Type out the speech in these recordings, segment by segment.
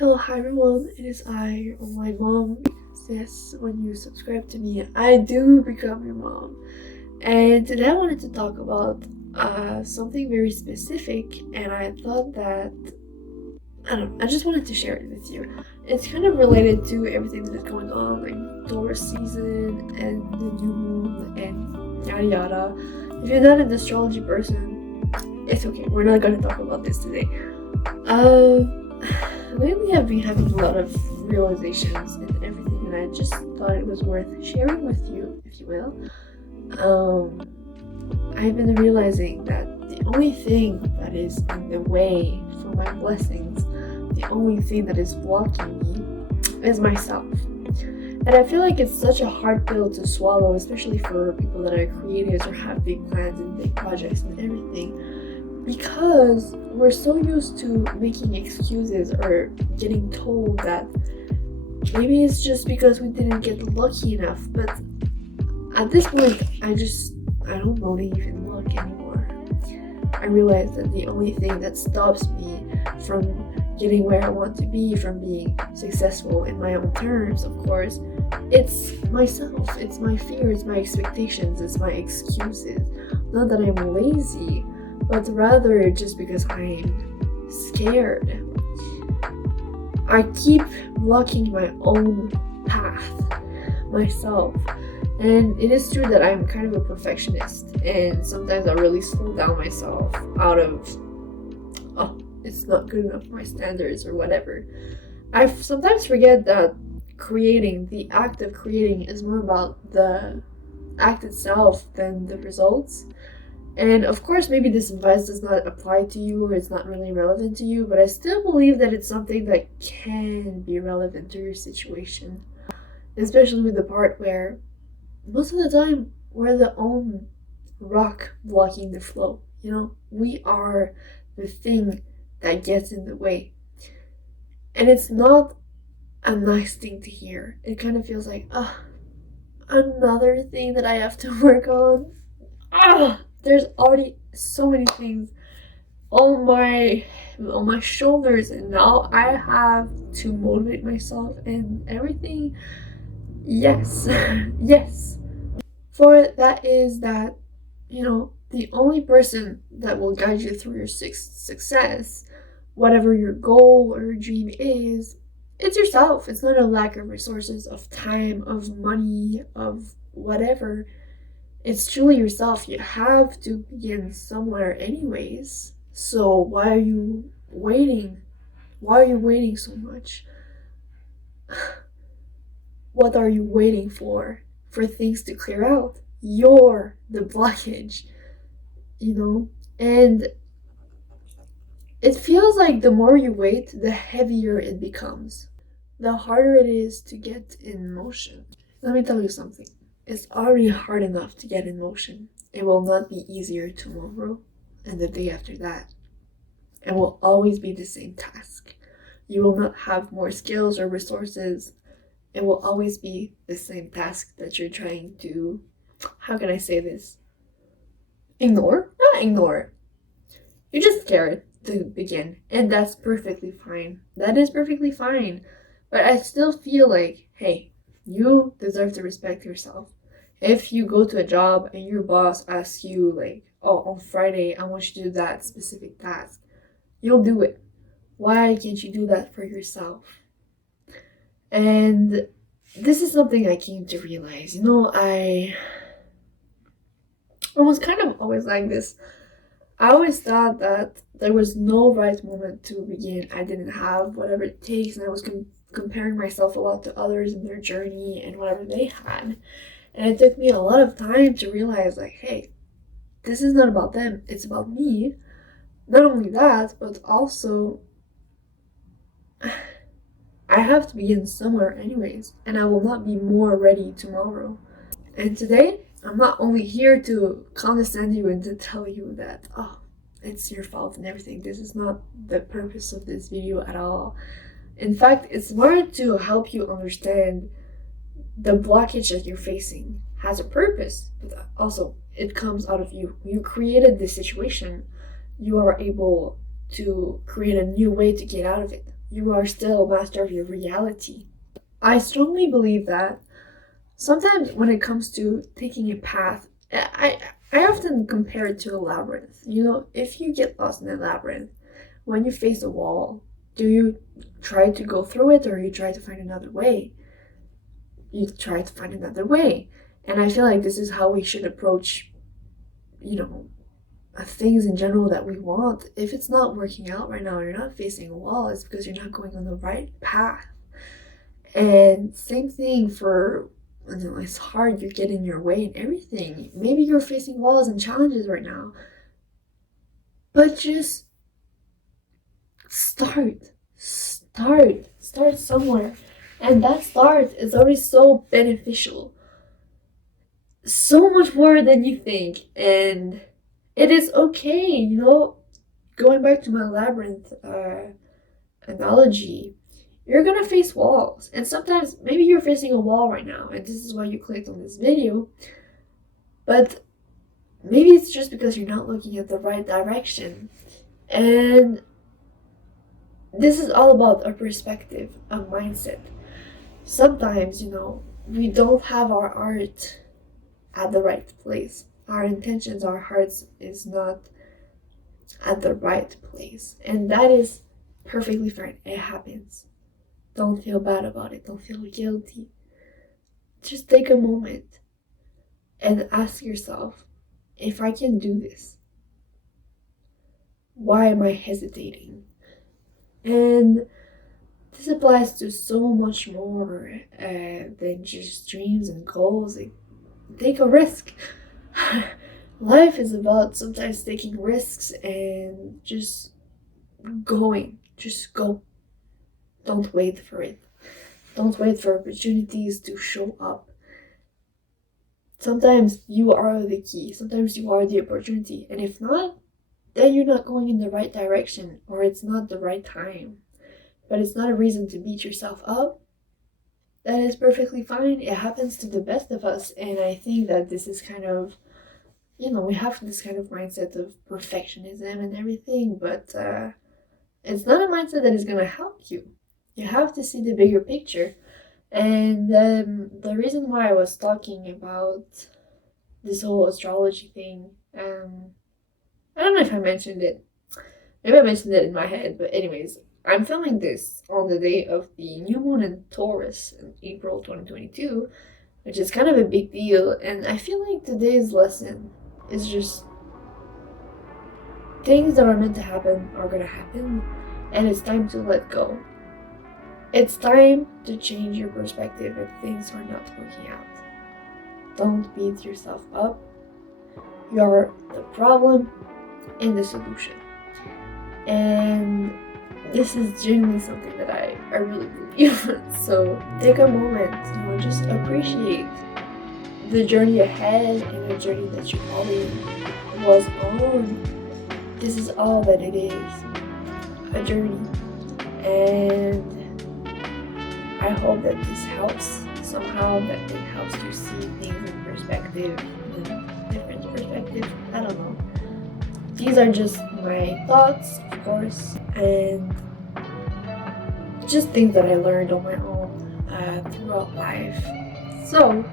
Hello, hi everyone, it is I, or my mom. Yes, when you subscribe to me, I do become your mom. And today I wanted to talk about something very specific, and I thought that, I don't know, I just wanted to share it with you. It's kind of related to everything that is going on, like Taurus season and the new moon and yada yada. If you're not an astrology person, it's okay, we're not going to talk about this today. Lately I've been having a lot of realizations and everything, and I just thought it was worth sharing with you, if you will. I've been realizing that the only thing that is in the way for my blessings, the only thing that is blocking me, is myself. And I feel like it's such a hard pill to swallow, especially for people that are creatives or have big plans and big projects and everything, because we're so used to making excuses or getting told that maybe it's just because we didn't get lucky enough. But at this point, I don't believe in luck anymore. I realize that the only thing that stops me from getting where I want to be, from being successful in my own terms, of course, it's myself, it's my fears, my expectations, it's my excuses. Not that I'm lazy, but rather just because I'm scared. I keep blocking my own path, myself. And it is true that I'm kind of a perfectionist, and sometimes I really slow down myself out of, oh, it's not good enough for my standards or whatever. I sometimes forget that the act of creating is more about the act itself than the results. And of course, maybe this advice does not apply to you or it's not really relevant to you, but I still believe that it's something that can be relevant to your situation, especially with the part where most of the time we're the own rock blocking the flow. We are the thing that gets in the way. And it's not a nice thing to hear. It kind of feels like, another thing that I have to work on. There's already so many things on my shoulders, and now I have to motivate myself and everything. Yes. Yes. For that is that, the only person that will guide you through your success, whatever your goal or your dream is, it's yourself. It's not a lack of resources, of time, of money, of whatever. It's truly yourself. You have to begin somewhere anyways. So why are you waiting? Why are you waiting so much? What are you waiting for? For things to clear out? You're the blockage, And it feels like the more you wait, the heavier it becomes. The harder it is to get in motion. Let me tell you something. It's already hard enough to get in motion. It will not be easier tomorrow and the day after that. It will always be the same task. You will not have more skills or resources. It will always be the same task that you're trying to, how can I say this? Ignore? Not ignore. You're just scared to begin, and that's perfectly fine. That is perfectly fine. But I still feel like, hey, you deserve to respect yourself. If you go to a job and your boss asks you, like, oh, on Friday, I want you to do that specific task, you'll do it. Why can't you do that for yourself? And this is something I came to realize. I was kind of always like this. I always thought that there was no right moment to begin. I didn't have whatever it takes, and I was comparing myself a lot to others and their journey and whatever they had. And it took me a lot of time to realize, like, hey, this is not about them, it's about me. Not only that, but also I have to begin somewhere anyways, and I will not be more ready tomorrow. And today, I'm not only here to condescend you and to tell you that, it's your fault and everything. This is not the purpose of this video at all. In fact, it's more to help you understand the blockage that you're facing has a purpose, but also it comes out of you. You created this situation. You are able to create a new way to get out of it. you are still a master of your reality. I strongly believe that sometimes when it comes to taking a path, I often compare it to a labyrinth. You know, if you get lost in a labyrinth, when you face a wall, do you try to go through it or you try to find another way? You try to find another way. And I feel like this is how we should approach, you know, things in general that we want. If it's not working out right now, you're not facing a wall, it's because you're not going on the right path. And same thing for, you know, it's hard, you get in your way and everything. Maybe you're facing walls and challenges right now, but just start somewhere. And that start is always so beneficial, so much more than you think. And it is okay, you know, going back to my labyrinth analogy, you're gonna face walls. And sometimes maybe you're facing a wall right now and this is why you clicked on this video, but maybe it's just because you're not looking at the right direction. And this is all about a perspective, a mindset. Sometimes, you know, we don't have our art at the right place. Our intentions, our hearts is not at the right place. And that is perfectly fine. It happens. Don't feel bad about it. Don't feel guilty. Just take a moment and ask yourself, if I can do this, why am I hesitating? And this applies to so much more than just dreams and goals. Like, take a risk. Life is about sometimes taking risks and just going. Just go. Don't wait for it. Don't wait for opportunities to show up. Sometimes you are the key. Sometimes you are the opportunity. And if not, then you're not going in the right direction or it's not the right time. But it's not a reason to beat yourself up. That is perfectly fine. It happens to the best of us. And I think that this is kind of, you know, we have this kind of mindset of perfectionism and everything, but it's not a mindset that is going to help you. You have to see the bigger picture. And the reason why I was talking about this whole astrology thing, I don't know if I mentioned it. Maybe I mentioned it in my head, but anyways, I'm filming this on the day of the new moon in Taurus in April 2022, which is kind of a big deal. And I feel like today's lesson is just things that are meant to happen are gonna happen, and it's time to let go. It's time to change your perspective if things are not working out. Don't beat yourself up. You're the problem and the solution. And this is genuinely something that I really believe. So take a moment, you know, just appreciate the journey ahead and the journey that you already was on. This is all that it is, a journey. And I hope that this helps somehow, that it helps you see things in perspective, in different perspective. I don't know. These are just my thoughts, of course, and just things that I learned on my own throughout life. So,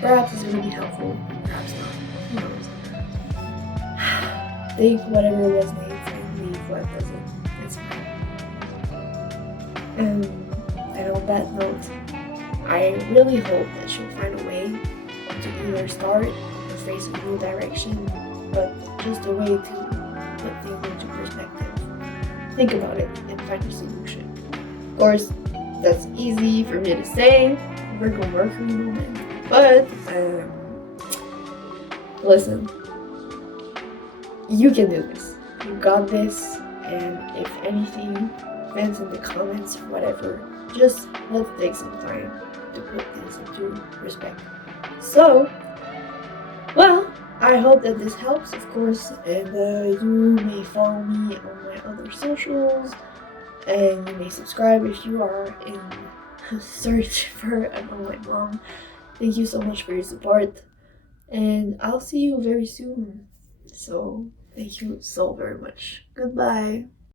perhaps it's going to be helpful, perhaps not. Who knows? Take whatever resonates and leave what doesn't. It's fine. And on that note, I really hope that you'll find a way to either start or face a new direction, but just a way to put things into perspective. Think about it and find a solution. Of course, that's easy for me to say, Virgo Mercury moment, but listen, you can do this. You got this, and if anything, vent in the comments or whatever. Just let's take some time to put things into perspective. So, well, I hope that this helps, of course, and you may follow me on my other socials, and you may subscribe if you are in search for an online mom. Thank you so much for your support, and I'll see you very soon. So, thank you so very much. Goodbye.